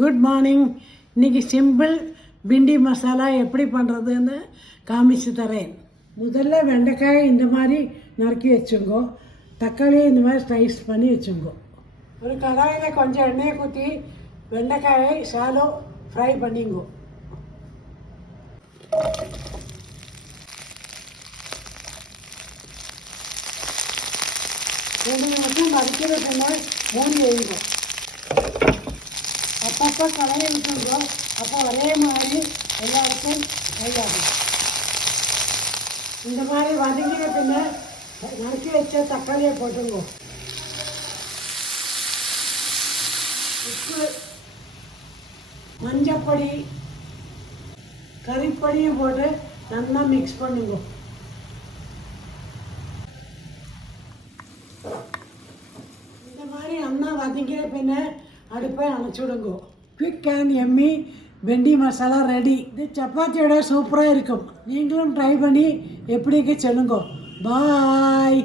Good morning. இன்றைக்கி simple பிண்டி மசாலா எப்படி பண்ணுறதுன்னு காமிச்சு தரேன். முதல்ல வெண்டைக்காயை இந்த மாதிரி நறுக்கி வச்சுங்கோ. தக்காளியை இந்த மாதிரி ஸ்லைஸ் பண்ணி வச்சுங்கோ. ஒரு கடாயில் கொஞ்சம் எண்ணெயை ஊற்றி வெண்டைக்காயை ஷாலோ ஃப்ரை பண்ணிங்கோ. ரெண்டு நிமிஷம் நறுக்கிற பின்னால் மூடி வைங்கோ. அப்பப்போ களைய விட்டுருங்கோ. அப்போ ஒரே மாதிரி எல்லாருக்கும் கையாகும். இந்த மாதிரி வதங்கின பின்ன நறுக்கி வச்ச தக்காளியை போட்டுங்கோ. உப்பு, மஞ்சப்பொடி, கறிப்பொடியும் போட்டு நல்லா மிக்ஸ் பண்ணுங்க. இந்த மாதிரி நல்லா வதங்கின பின்ன அடுப்பை அணைச்சுடுங்க. குவிக் அண்ட் எம்மி வெண்டி மசாலா ரெடி. இது சப்பாத்தியோட சூப்பராக இருக்கும். நீங்களும் ட்ரை பண்ணி எப்படிக்கு சொல்லுங்க. பாய்.